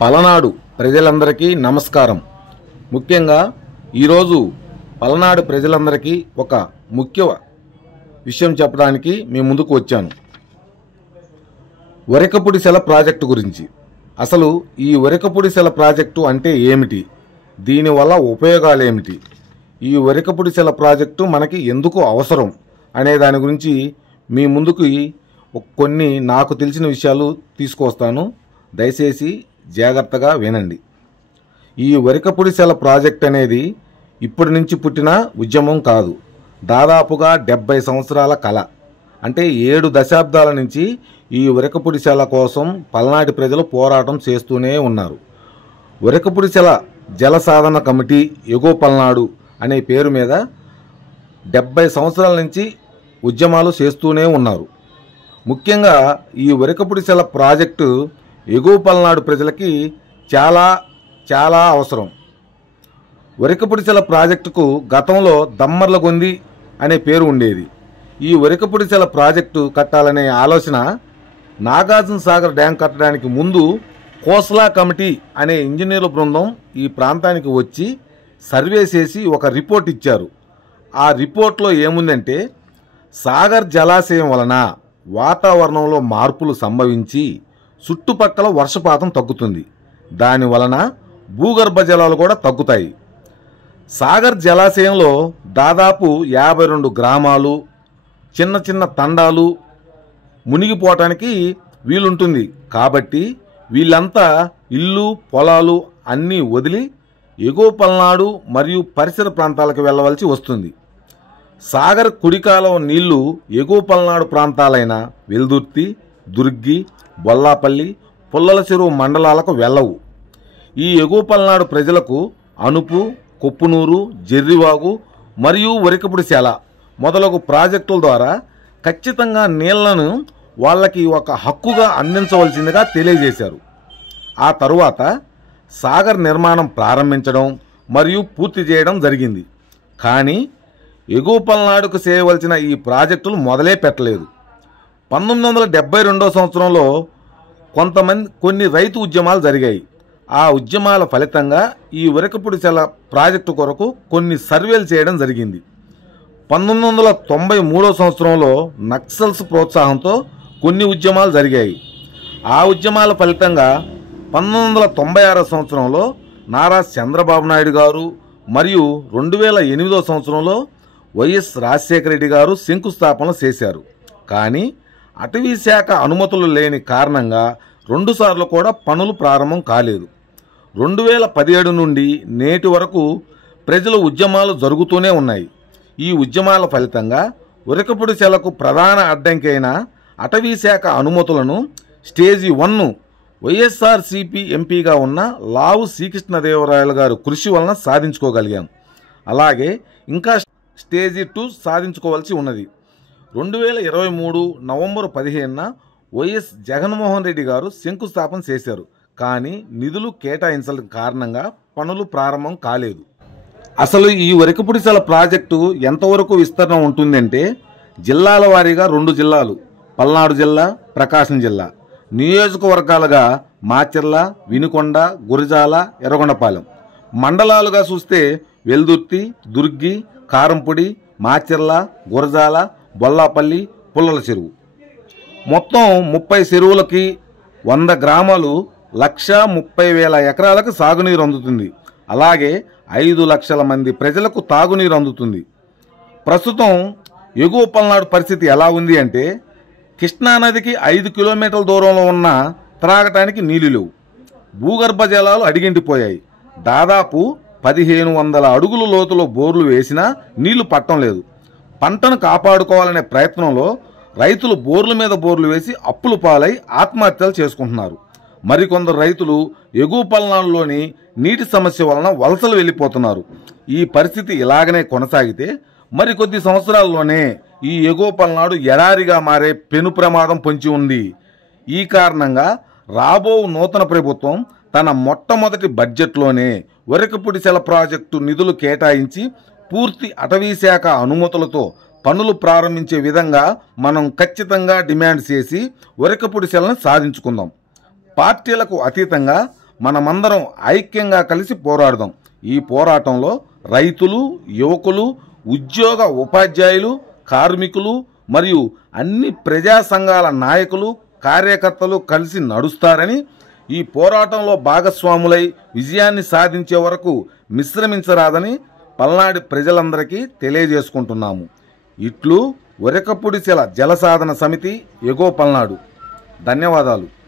పలనాడు ప్రజలందరికీ నమస్కారం. ముఖ్యంగా ఈరోజు పలనాడు ప్రజలందరికీ ఒక ముఖ్య విషయం చెప్పడానికి మీ ముందుకు వచ్చాను. వరికపుడిసెల ప్రాజెక్టు గురించి. అసలు ఈ వరికపుడిసెల ప్రాజెక్టు అంటే ఏమిటి, దీనివల్ల ఉపయోగాలు ఏమిటి, ఈ వరికపుడిసెల ప్రాజెక్టు మనకి ఎందుకు అవసరం అనే దాని గురించి మీ ముందుకు కొన్ని నాకు తెలిసిన విషయాలు తీసుకొస్తాను. దయచేసి జాగ్రత్తగా వినండి. ఈ వరికపుడిసెల ప్రాజెక్ట్ అనేది ఇప్పటి నుంచి పుట్టిన ఉద్యమం కాదు. దాదాపుగా 70 సంవత్సరాల కళ. అంటే 7 దశాబ్దాల నుంచి ఈ వరికపుడిసెల కోసం పల్నాటి ప్రజలు పోరాటం చేస్తూనే ఉన్నారు. వరికపుడిసెల జల సాధన కమిటీ ఎగువ పల్నాడు అనే పేరు మీద 70 సంవత్సరాల నుంచి ఉద్యమాలు చేస్తూనే ఉన్నారు. ముఖ్యంగా ఈ వరికపుడిసెల ప్రాజెక్టు ఎగువ పల్నాడు ప్రజలకి చాలా చాలా అవసరం. వరికపుడిసెల ప్రాజెక్టుకు గతంలో దమ్మర్లగొంది అనే పేరు ఉండేది. ఈ వరికపుడిసెల ప్రాజెక్టు కట్టాలనే ఆలోచన నాగార్జున సాగర్ డ్యాం కట్టడానికి ముందు కోస్లా కమిటీ అనే ఇంజనీర్ల బృందం ఈ ప్రాంతానికి వచ్చి సర్వే చేసి ఒక రిపోర్ట్ ఇచ్చారు. ఆ రిపోర్ట్లో ఏముందంటే, సాగర్ జలాశయం వలన వాతావరణంలో మార్పులు సంభవించి చుట్టుపక్కల వర్షపాతం తగ్గుతుంది. దాని వలన భూగర్భ జలాలు కూడా తగ్గుతాయి. సాగర్ జలాశయంలో దాదాపు 52 గ్రామాలు, చిన్న చిన్న తండాలు మునిగిపోవటానికి వీలుంటుంది. కాబట్టి వీళ్ళంతా ఇల్లు పొలాలు అన్నీ వదిలి ఎగువ పల్నాడు మరియు పరిసర ప్రాంతాలకు వెళ్ళవలసి వస్తుంది. సాగర్ కుడికాలం నీళ్లు ఎగువ పల్నాడు ప్రాంతాలైన వెల్దుర్తి, దుర్గి, బొల్లాపల్లి, పుల్లల చెరువు మండలాలకు వెళ్ళవు. ఈ ఎగువ పల్నాడు ప్రజలకు అనుపు, కొప్పునూరు, జెర్రివాగు మరియు వరికపుడిసెల మొదలగు ప్రాజెక్టుల ద్వారా ఖచ్చితంగా నీళ్లను వాళ్ళకి ఒక హక్కుగా అందించవలసిందిగా తెలియజేశారు. ఆ తరువాత సాగర్ నిర్మాణం ప్రారంభించడం మరియు పూర్తి చేయడం జరిగింది. కానీ ఎగువ పల్నాడుకు చేయవలసిన ఈ ప్రాజెక్టులు మొదలే పెట్టలేదు. 1972 సంవత్సరంలో కొన్ని రైతు ఉద్యమాలు జరిగాయి. ఆ ఉద్యమాల ఫలితంగా ఈ వరికపుడిసెల ప్రాజెక్టు కొరకు కొన్ని సర్వేలు చేయడం జరిగింది. 1993 సంవత్సరంలో నక్సల్స్ ప్రోత్సాహంతో కొన్ని ఉద్యమాలు జరిగాయి. ఆ ఉద్యమాల ఫలితంగా 1996 సంవత్సరంలో నారా చంద్రబాబు నాయుడు గారు మరియు 2008 సంవత్సరంలో వైఎస్ రాజశేఖర రెడ్డి గారు శంకుస్థాపన చేశారు. కానీ అటవీ శాఖ అనుమతులు లేని కారణంగా 2 సార్లు కూడా పనులు ప్రారంభం కాలేదు. 2017 నుండి నేటి వరకు ప్రజల ఉద్యమాలు జరుగుతూనే ఉన్నాయి. ఈ ఉద్యమాల ఫలితంగా వరికపుడిసెలకు ప్రధాన అడ్డంకి అయిన అటవీ శాఖ అనుమతులను స్టేజీ 1 వైఎస్ఆర్సీపీ ఎంపీగా ఉన్న లావు శ్రీకృష్ణదేవరాయలు గారు కృషి వలన సాధించుకోగలిగాం. అలాగే ఇంకా స్టేజీ 2 సాధించుకోవాల్సి ఉన్నది. 2023 నవంబర్ 15న వైఎస్ జగన్మోహన్ రెడ్డి గారు శంకుస్థాపన చేశారు. కానీ నిధులు కేటాయించడం కారణంగా పనులు ప్రారంభం కాలేదు. అసలు ఈ వరికపుడిసెల ప్రాజెక్టు ఎంతవరకు విస్తరణ ఉంటుందంటే, జిల్లాల వారీగా 2 జిల్లాలు, పల్నాడు జిల్లా, ప్రకాశం జిల్లా, నియోజకవర్గాలుగా మాచర్ల, వినుకొండ, గురజాల, ఎర్రగొండపాలెం, మండలాలుగా చూస్తే వెల్దుర్తి, దుర్గి, కారంపొడి, మాచర్ల, గురజాల, బొల్లాపల్లి, పుల్లల చెరువు. మొత్తం 30 చెరువులకి 100 గ్రామాలు 1,30,000 ఎకరాలకు సాగునీరు అందుతుంది. అలాగే 5 లక్షల మంది ప్రజలకు తాగునీరు అందుతుంది. ప్రస్తుతం ఎగువ పల్నాడు పరిస్థితి ఎలా ఉంది అంటే, కృష్ణానదికి 5 కిలోమీటర్ల దూరంలో ఉన్న త్రాగటానికి నీళ్లు లేవు. భూగర్భ జలాలు అడిగింటిపోయాయి. దాదాపు 1500 అడుగుల లోతులో బోర్లు వేసినా నీళ్లు పట్టడం లేదు. పంటను కాపాడుకోవాలనే ప్రయత్నంలో రైతులు బోర్ల మీద బోర్లు వేసి అప్పులు పాలై ఆత్మహత్యలు చేసుకుంటున్నారు. మరికొందరు రైతులు ఎగువ పల్నాడులోని నీటి సమస్య వలన వలసలు వెళ్ళిపోతున్నారు. ఈ పరిస్థితి ఇలాగనే కొనసాగితే మరికొద్ది సంవత్సరాల్లోనే ఈ ఎగువ పల్నాడు ఎడారిగా మారే పెను ప్రమాదం పొంచి ఉంది. ఈ కారణంగా రాబో నూతన ప్రభుత్వం తన మొట్టమొదటి బడ్జెట్లోనే వరికపుడిసెల ప్రాజెక్టు నిధులు కేటాయించి పూర్తి అటవీ శాఖ అనుమతులతో పనులు ప్రారంభించే విధంగా మనం ఖచ్చితంగా డిమాండ్ చేసి వరికపుడిసెలను సాధించుకుందాం. పార్టీలకు అతీతంగా మనమందరం ఐక్యంగా కలిసి పోరాడదాం. ఈ పోరాటంలో రైతులు, యువకులు, ఉద్యోగ ఉపాధ్యాయులు, కార్మికులు మరియు అన్ని ప్రజా సంఘాల నాయకులు, కార్యకర్తలు కలిసి నడుస్తారని, ఈ పోరాటంలో భాగస్వాములై విజయాన్ని సాధించే వరకు విశ్రమించరాదని పల్నాడు ప్రజలందరికీ తెలియజేసుకుంటున్నాము. ఇట్లు ఒరకపుడిసెల జలసాధన సమితి, ఎగో పల్నాడు. ధన్యవాదాలు.